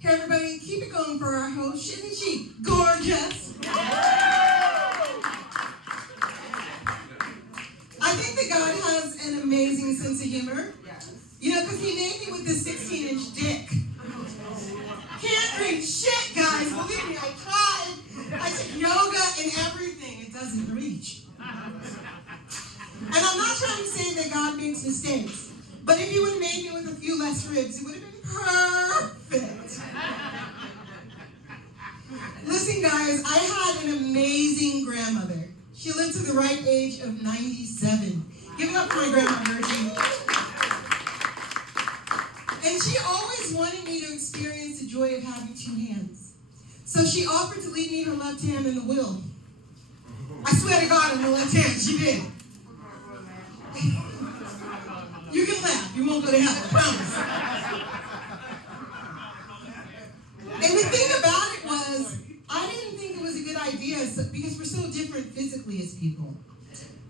Hey everybody, keep it going for our host. Isn't she gorgeous? I think that God has an amazing sense of humor. You know, because he made me with this 16-inch dick. Can't reach shit, guys. Believe me, I tried. I took yoga and everything. It doesn't reach. And I'm not trying to say that God makes mistakes, but if you would have made me with a few less ribs, it would have been perfect. Listen, guys, I had an amazing grandmother. She lived to the ripe age of 97. Give it up for my grandma, Virgie. And she always wanted me to experience the joy of having two hands. So she offered to leave me her left hand in the will. I swear to God, on the left hand, she did. You can laugh. You won't go to hell, I promise. And the thing about it was, I didn't think it was a good idea because we're so different physically as people.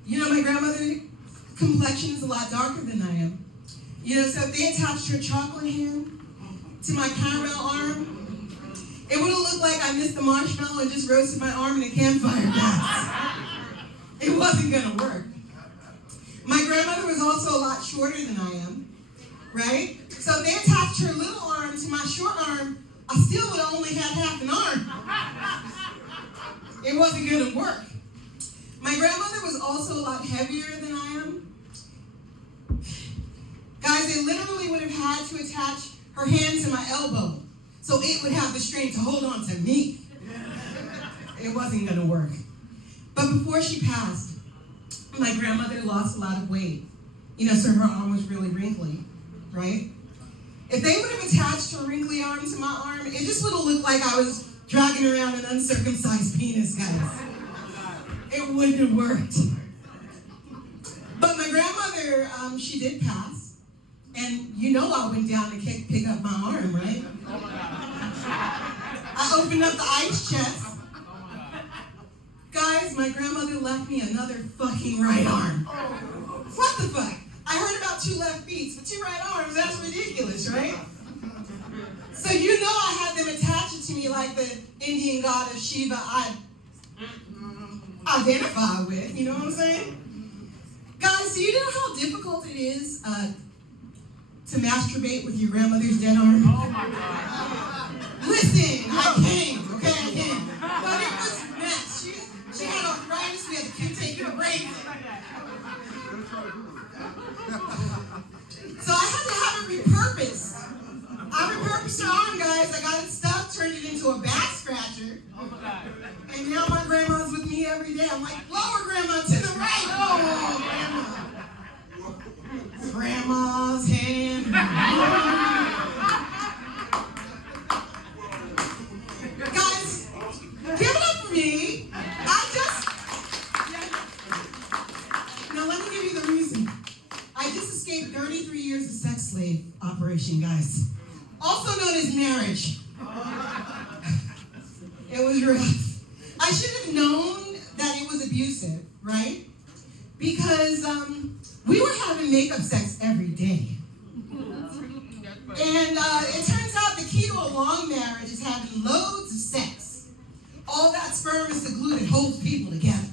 You know, my grandmother's complexion is a lot darker than I am. You know, so if they attached her chocolate hand to my caramel arm, it would have looked like I missed the marshmallow and just roasted my arm in a campfire gas. It wasn't going to work. My grandmother was also a lot shorter than I am, right? So if they attached her little arm to my short arm, I still would have only had half an arm. It wasn't going to work. My grandmother was also a lot heavier than I am. Guys, they literally would have had to attach her hand to my elbow so it would have the strength to hold on to me. It wasn't going to work. But before she passed, my grandmother lost a lot of weight. You know, so her arm was really wrinkly, right? If they would have attached her wrinkly arm to my arm, it just would have looked like I was dragging around an uncircumcised penis, guys. It wouldn't have worked. But my grandmother, she did pass. And you know I went down to pick up my arm, right? I opened up the ice chest. Guys, my grandmother left me another fucking right arm. What the fuck? I heard about 2 left feet, but 2 right arms, that's ridiculous, right? So you know I had them attach it to me like the Indian goddess Shiva I identify with, you know what I'm saying? Guys, do you know how difficult it is to masturbate with your grandmother's dead arm? Oh my God. Listen, I came, okay, I came. But it was nuts. She had arthritis, we had to keep taking a break. So I had to have it repurposed. I repurposed her arm, guys. I got it stuck, turned it into a back scratcher. And now my grandma's with me every day. I'm like, lower grandma, to the right. Oh, grandma. Grandma's hand. Guys, give it up for me. Now let me give you the reason. I just escaped 33 years of sex slave operation, guys. Also known as marriage. It was rough. I should have known that it was abusive, right? Because we were having makeup sex every day. And it turns out the key to a long marriage is having loads of sex. All that sperm is the glue that holds people together.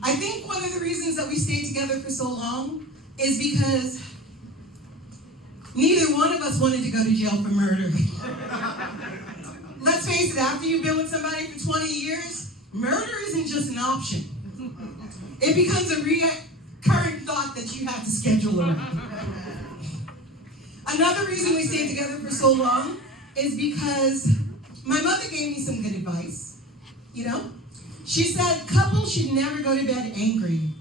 I think one of the reasons that we stayed together for so long is because neither one of us wanted to go to jail for murder. Let's face it, after you've been with somebody for 20 years, murder isn't just an option. It becomes a recurrent thought that you have to schedule around. Another reason we stayed together for so long is because my mother gave me some good advice, you know? She said couples should never go to bed angry,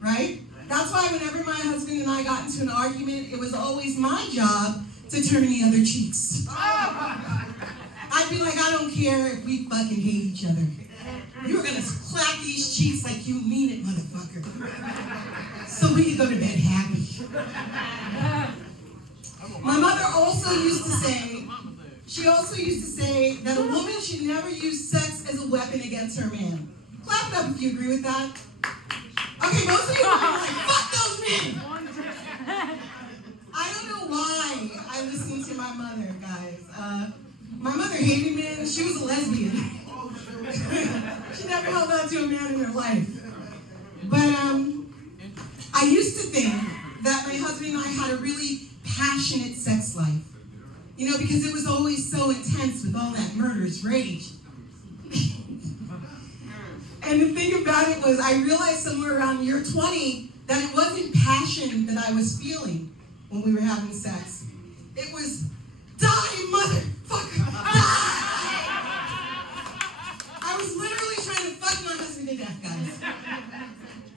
right? That's why whenever my husband and I got into an argument, it was always my job to turn the other cheeks. I'd be like, I don't care if we fucking hate each other. You're gonna clap these cheeks like you mean it, motherfucker. So we can go to bed happy. My mother also used to say, that a woman should never use sex as a weapon against her man. Clap it up if you agree with that. Okay, most of you are like, fuck those men. I don't know why my mother, guys. My mother hated men. She was a lesbian. She never held on to a man in her life. But I used to think that my husband and I had a really passionate sex life. You know, because it was always so intense with all that murderous rage. And the thing about it was, I realized somewhere around year 20 that it wasn't passion that I was feeling when we were having sex. It was, die, motherfucker, die! I was literally trying to fuck my husband to death, guys.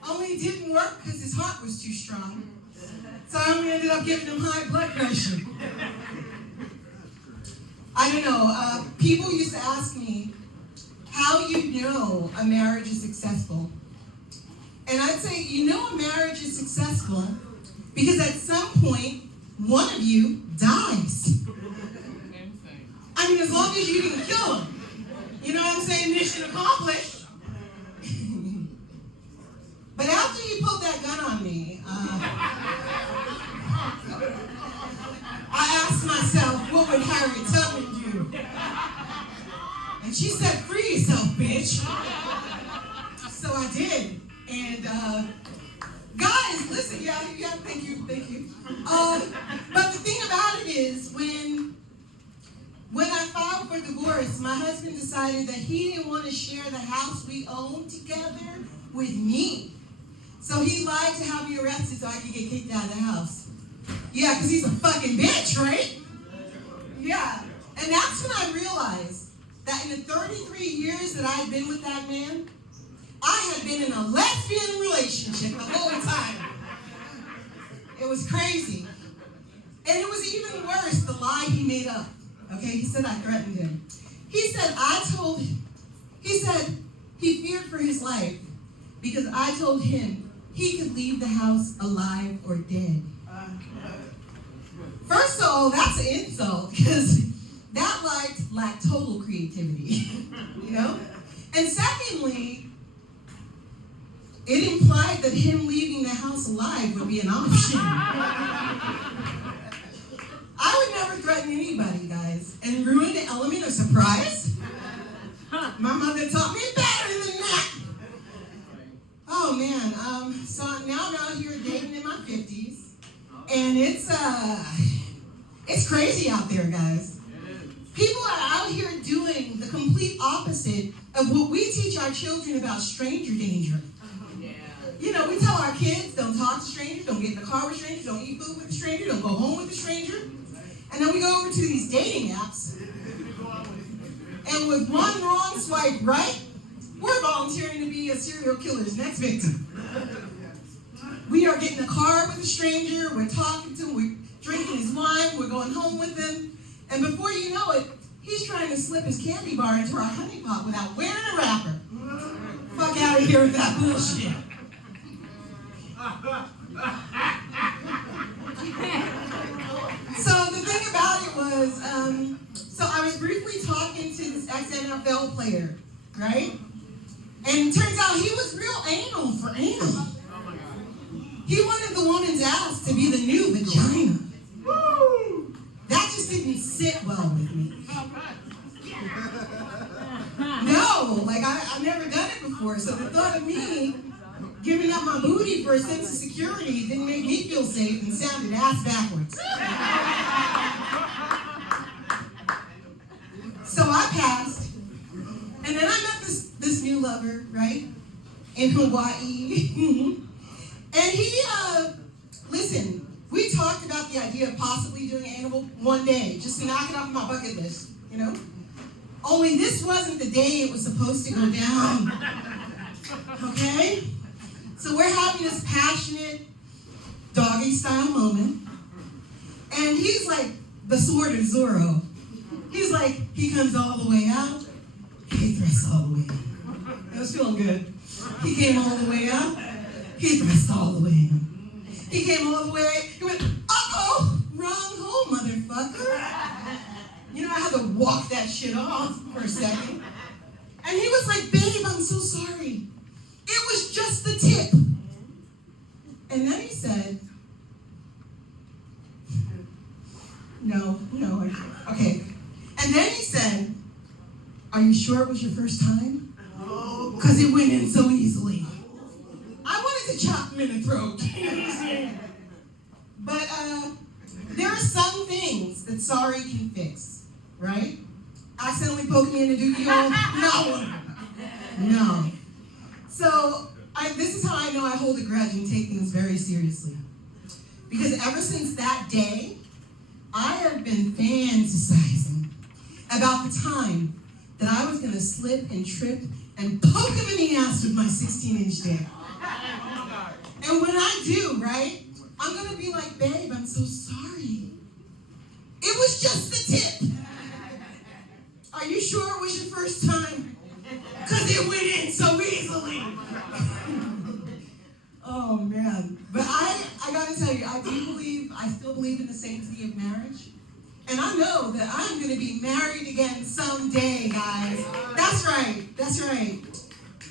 Only it didn't work because his heart was too strong. So I only ended up giving him high blood pressure. I don't know, people used to ask me how you know a marriage is successful. And I'd say, you know a marriage is successful because at some point, one of you dies. I mean, as long as you didn't kill him. You know what I'm saying? Mission accomplished. But after he pulled that gun on me, I asked myself, what would Harriet Tubman do? And she said, free yourself, bitch. So I did. And guys, listen, yeah, thank you. But the thing about it is, when I filed for divorce, my husband decided that he didn't want to share the house we owned together with me. So he lied to have me arrested so I could get kicked out of the house. Yeah, because he's a fucking bitch, right? Yeah. And that's when I realized that in the 33 years that I'd been with that man, I had been in a lesbian relationship the whole time. It was crazy. And it was even worse, the lie he made up. Okay, he said I threatened him. He said he feared for his life because I told him he could leave the house alive or dead. First of all, that's an insult because that lie lacked total creativity, you know? And secondly, it implied that him leaving the house alive would be an option. I would never threaten anybody, guys, and ruin the element of surprise. My mother taught me better than that. Oh man, so now I'm out here dating in my 50s, and it's crazy out there, guys. People are out here doing the complete opposite of what we teach our children about stranger danger. You know, we tell our kids, don't talk to strangers, don't get in the car with strangers, don't eat food with a stranger, don't go home with a stranger. And then we go over to these dating apps, and with one wrong swipe right, we're volunteering to be a serial killer's next victim. We are getting in a car with a stranger, we're talking to him, we're drinking his wine, we're going home with him, and before you know it, he's trying to slip his candy bar into our honey pot without wearing a wrapper. Fuck out of here with that bullshit. So the thing about it was, so I was briefly talking to this ex-NFL player, right? And it turns out he was real anal for anal. He wanted the woman's ass to be the new vagina. That just didn't sit well with me. No, like I've never done it before, so the thought of me giving up my booty for a sense of security didn't make me feel safe and sounded ass backwards. So I passed, and then I met this new lover, right, in Hawaii. And he, listen, we talked about the idea of possibly doing anal one day, just to knock it off my bucket list, you know? Only this wasn't the day it was supposed to go down, okay? So we're having this passionate doggy style moment, and he's like the sword of Zorro. He's like, he comes all the way out, he thrusts all the way in. It was feeling good. He came all the way out, he thrust all the way in. He came all the way, he went, uh-oh, wrong hole, motherfucker. You know, I had to walk that shit off for a second. And he was like, babe, I'm so sorry. It was just the tip. And then he said, No. Okay. And then he said, are you sure it was your first time? Because it went in so easily. I wanted to chop him in the throat. But there are some things that sorry can fix, right? Accidentally poking me in the dookie hole? No. So this is how I know I hold a grudge and take things very seriously. Because ever since that day, I have been fantasizing about the time that I was going to slip and trip and poke him in the ass with my 16-inch dick. And when I do, right, I'm going to be like, babe, I'm so sorry. It was just the tip. Are you sure it was your first time? Because it went in so easily. Oh, man. But I got to tell you, I still believe in the sanctity of marriage. And I know that I'm going to be married again someday, guys. That's right.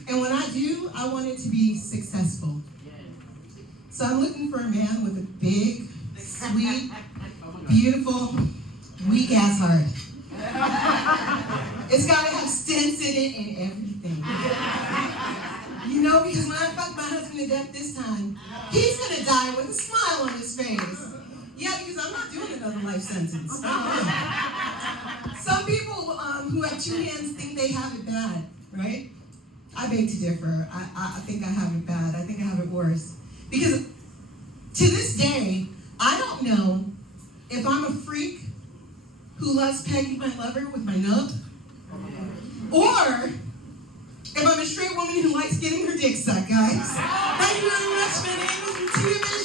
And when I do, I want it to be successful. So I'm looking for a man with a big, sweet, beautiful, weak-ass heart. It's got to have stents in it and everything. You know, because when I fuck my husband to death this time, he's going to die with a smile on his face. Yeah, because I'm not doing another life sentence. Some people who have two hands think they have it bad, right? I beg to differ. I think I have it bad. I think I have it worse. Because to this day, I don't know if I'm a freak who loves pegging my lover with my nub, or if I'm a straight woman who likes getting her dick sucked, guys. Thank you very much. My name is Mutiyaa.